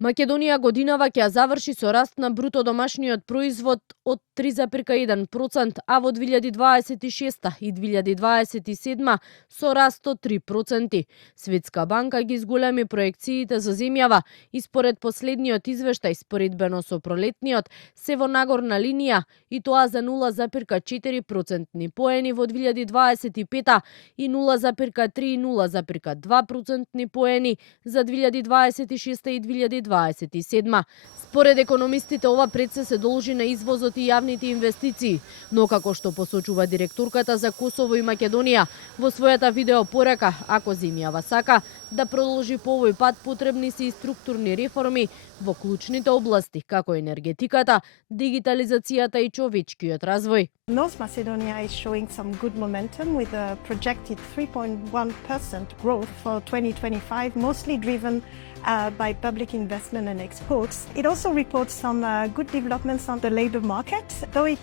Македонија годинава ќе ја заврши со раст на бруто домашниот производ од 3,1%, а во 2026 и 2027 со раст од 3%. Светска банка ги зголеми проекциите за земјава и според последниот извештај, споредбено со пролетниот, се во нагорна линија и тоа за 0,4% поени во 2025 и 0,3 и 0,2% поени за 2026 и 2027. Според економистите, ова предсе се должи на извозот и јавните инвестиции, но како што посочува директорката за Косово и Македонија во својата видео порака, ако земјава сака да продолжи по овој пат, потребни се и структурни реформи во клучните области, како енергетиката, дигитализацијата и човечкиот развој. North Macedonia is showing some good momentum with a projected 3.1% growth for 2025, mostly driven by public investment and exports. It also reports some good developments on the labour market, though it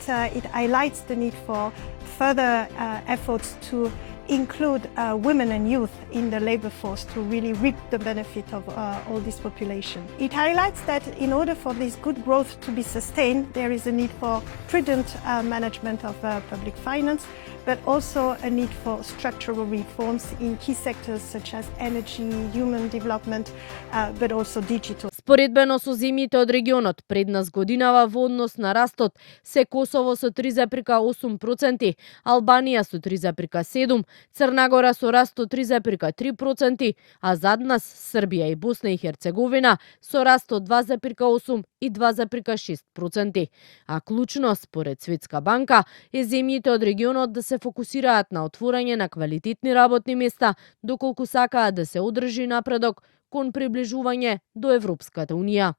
highlights the need for further efforts to include women and youth in the labour force to really reap the benefit of all this population. It highlights that in order for this good growth to be sustained, there is a need for prudent management of public finance, but also a need for structural reforms in key sectors such as energy, human development, but also digital. Споредбено со земјите од регионот, пред нас годинава во однос на растот се Косово со 3,8%, Албанија со 3,7%, Црна Гора со раст од 3,3%, а зад нас Србија и Босна и Херцеговина со раст од 2,8% и 2,6%. А клучно, според Светска банка, е земјите од регионот да се фокусираат на отворање на квалитетни работни места, доколку сакаат да се одржи напредок кон приближување до Европската унија.